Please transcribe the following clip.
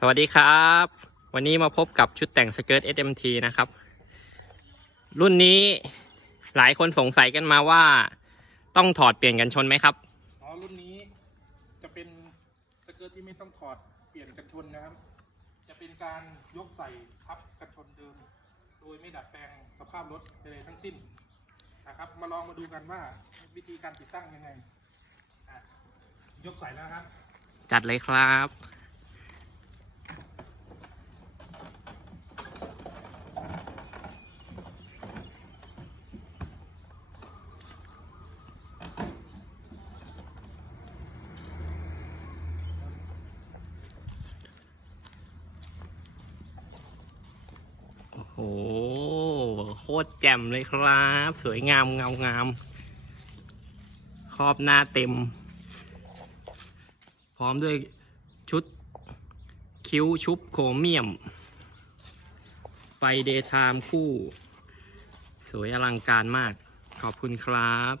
สวัสดีครับ วันนี้มาพบกับชุดแต่งสเกิร์ต SMT นะครับ รุ่นนี้หลายคนสงสัยกันมาว่า ต้องถอดเปลี่ยนกันชนไหมครับอ๋อรุ่นนี้จะเป็นสเกิร์ตที่ไม่ต้องถอดเปลี่ยนกันชนนะครับ จะเป็นการยกใส่ทับกันชนเดิม โดยไม่ดัดแปลงสภาพรถใดๆทั้งสิ้นนะครับ มาลองมาดูกันว่าวิธีการติดตั้งยังไงยกใส่แล้วครับ จัดเลยครับ โอ้โหโคตรแจ่มเลยครับ สวยงามเงางามครอบหน้าเต็ม พร้อมด้วยชุดคิ้วชุบโครเมียม ไฟเดย์ไทม์คู่ สวยอลังการมาก ขอบคุณครับ